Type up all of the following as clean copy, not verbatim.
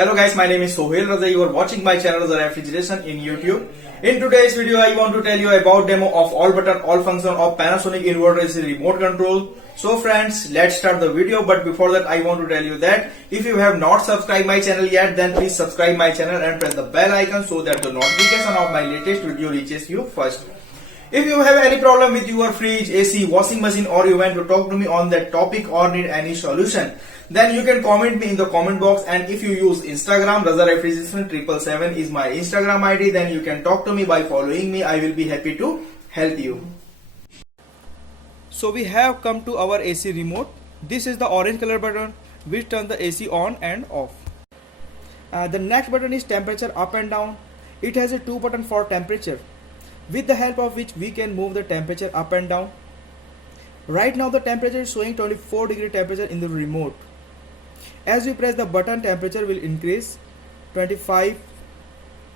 Hello guys, my name is Sohail Raza. You are watching my channel Raza Refrigeration in YouTube. In today's video, I want to tell you about demo of all button, all function of Panasonic Inverter AC remote control. So friends, let's start the video. But before that, I want to tell you that if you have not subscribed my channel yet, then please subscribe my channel and press the bell icon so that the notification of my latest video reaches you first. If you have any problem with your fridge, AC, washing machine, or you want to talk to me on that topic or need any solution, then you can comment me in the comment box. And if you use Instagram, Raza Refrigeration 777 is my Instagram ID, then you can talk to me by following me. I will be happy to help you. So we have come to our AC remote. This is the orange color button which turns the AC on and off. The next button is temperature up and down. It has a 2 button for temperature, with the help of which we can move the temperature up and down. Right now the temperature is showing 24 degree temperature in the remote. As we press the button, temperature will increase 25,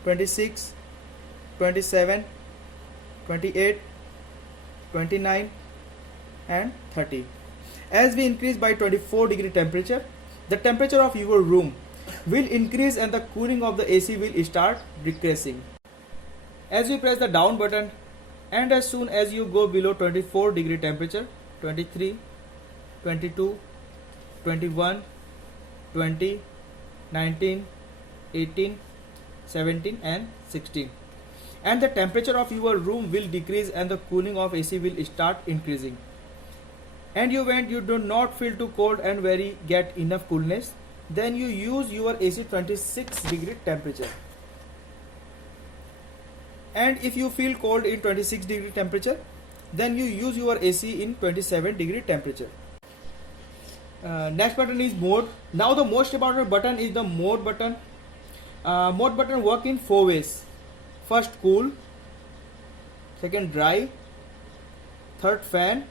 26, 27, 28, 29 and 30. As we increase by 24 degree temperature, the temperature of your room will increase and the cooling of the AC will start decreasing. As you press the down button, and as soon as you go below 24 degree temperature, 23, 22, 21, 20, 19, 18, 17 and 16, and the temperature of your room will decrease and the cooling of AC will start increasing. And when you do not feel too cold and get enough coolness, then you use your AC 26 degree temperature. And if you feel cold in 26 degree temperature, then you use your AC in 27 degree temperature. Next button is mode. Now the most important button is the mode button. Mode button work in 4 ways. First cool, second dry, third fan,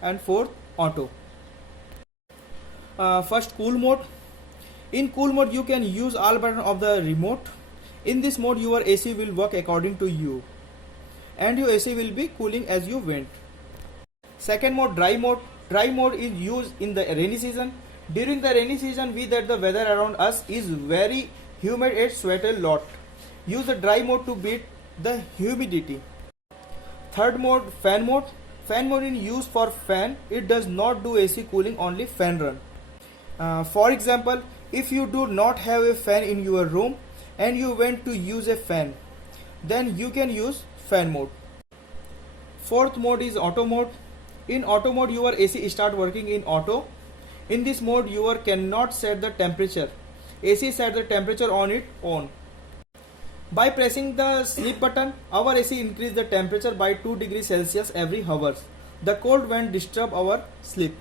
and fourth auto. First cool mode. In cool mode you can use all button of the remote. In this mode your AC will work according to you and your AC will be cooling as you went. Second mode, dry mode. Dry mode is used in the rainy season. During the rainy season that the weather around us is very humid and sweat a lot. Use the dry mode to beat the humidity. Third mode, fan mode. Fan mode is used for fan. It does not do AC cooling, only fan run. For example, if you do not have a fan in your room and you want to use a fan, then you can use fan mode. Fourth mode is auto mode. In auto mode your AC start working in auto. In this mode you cannot set the temperature. AC set the temperature on its own. By pressing the sleep button, our AC increase the temperature by 2 degrees Celsius every hours. The cold wind disturb our sleep.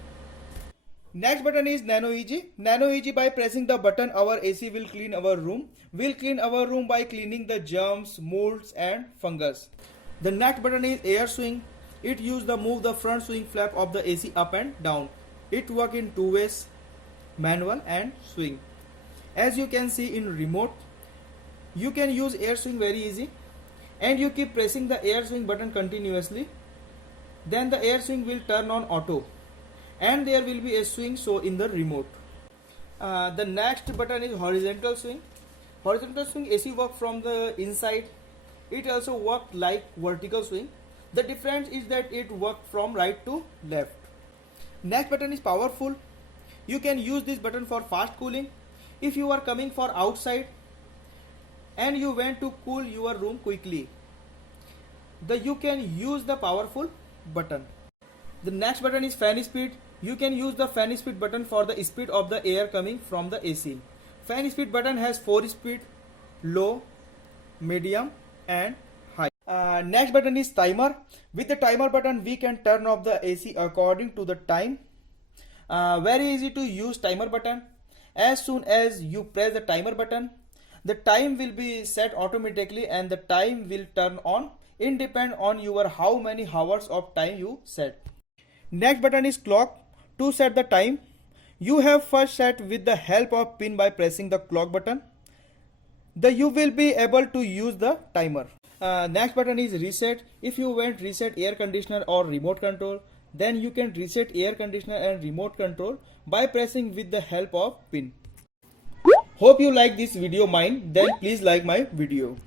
Next button is Nano Easy. Nano Easy, by pressing the button, our AC will clean our room. Will clean our room by cleaning the germs, molds and fungus. The next button is Air Swing. It uses the move the front swing flap of the AC up and down. It work in 2 ways, manual and swing. As you can see in remote, you can use air swing very easy, and you keep pressing the air swing button continuously. Then the air swing will turn on auto and there will be a swing show in the remote. The next button is horizontal swing. Horizontal swing AC work from the inside. It also work like vertical swing. The difference is that it work from right to left. Next button is powerful. You can use this button for fast cooling. If you are coming for outside and you want to cool your room quickly, you can use the powerful button. The next button is fan speed. You can use the fan speed button for the speed of the air coming from the AC. Fan speed button has 4 speed: low, medium and high. Next button is timer. With the timer button we can turn off the AC according to the time. Very easy to use timer button. As soon as you press the timer button, the time will be set automatically and the time will turn on. It depends on your how many hours of time you set. Next button is clock. To set the time, you have first set with the help of pin by pressing the clock button. You will be able to use the timer. Next button is reset. If you want reset air conditioner or remote control, then you can reset air conditioner and remote control by pressing with the help of pin. Hope you like this video mine. Then please like my video.